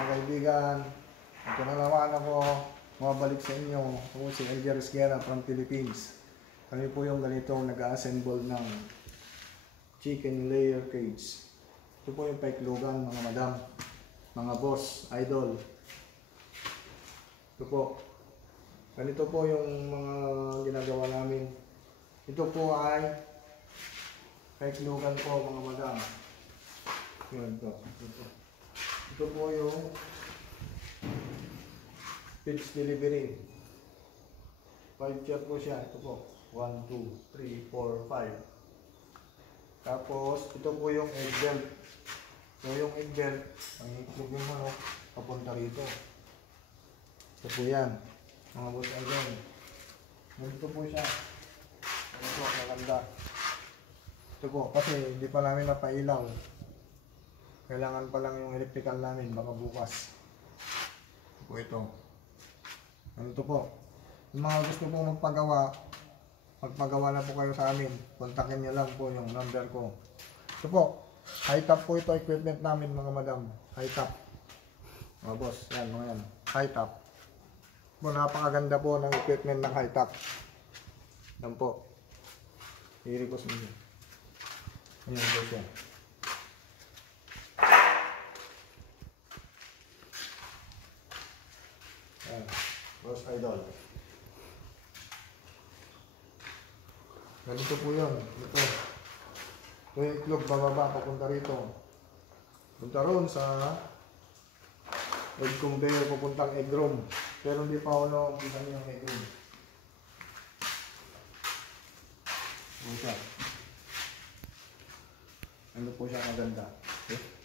Mga kaibigan, ito na naman ako mabalik sa inyo. Ako si Elger Esguera from Philippines. Kami po yung ganitong nag-assemble ng chicken layer cage. Ito po yung paiklugan mga madam, mga boss, idol. Ito po. Ganito po yung mga ginagawa namin. Ito po ay paiklugan po mga madam. Yun po. Ito po yung pitch delivery. 5 chair po siya. Ito po. 1, 2, 3, 4, 5. Tapos, ito po yung egg belt. So, yung egg belt, ang itlog yung manok, papunta rito. Ito po yan. Mga boss idol. Ganito po siya. Ito po, maganda. Ito po, kasi hindi pa namin napailaw. Kailangan pa lang yung electrical namin, baka bukas. Ito po ito. Ano ito po? Yung mga gusto po magpagawa na po kayo sa amin. Kontakin niyo lang po yung number ko. Ito po, high top po ito equipment namin mga madam. High top. Mga boss, yan mga yan. High top. Po, napakaganda po ng equipment ng high top. Yan po. I-request mo yun. Ayan po siya. Ayan. Boss idol. Ganito po yun. Ito. Ito yung itlog bababa papunta rito. Punta roon sa egg conveyor papuntang egg room. Pero hindi pa ako nakakita yung egg room. Ano siya? Ano po siya maganda? Okay?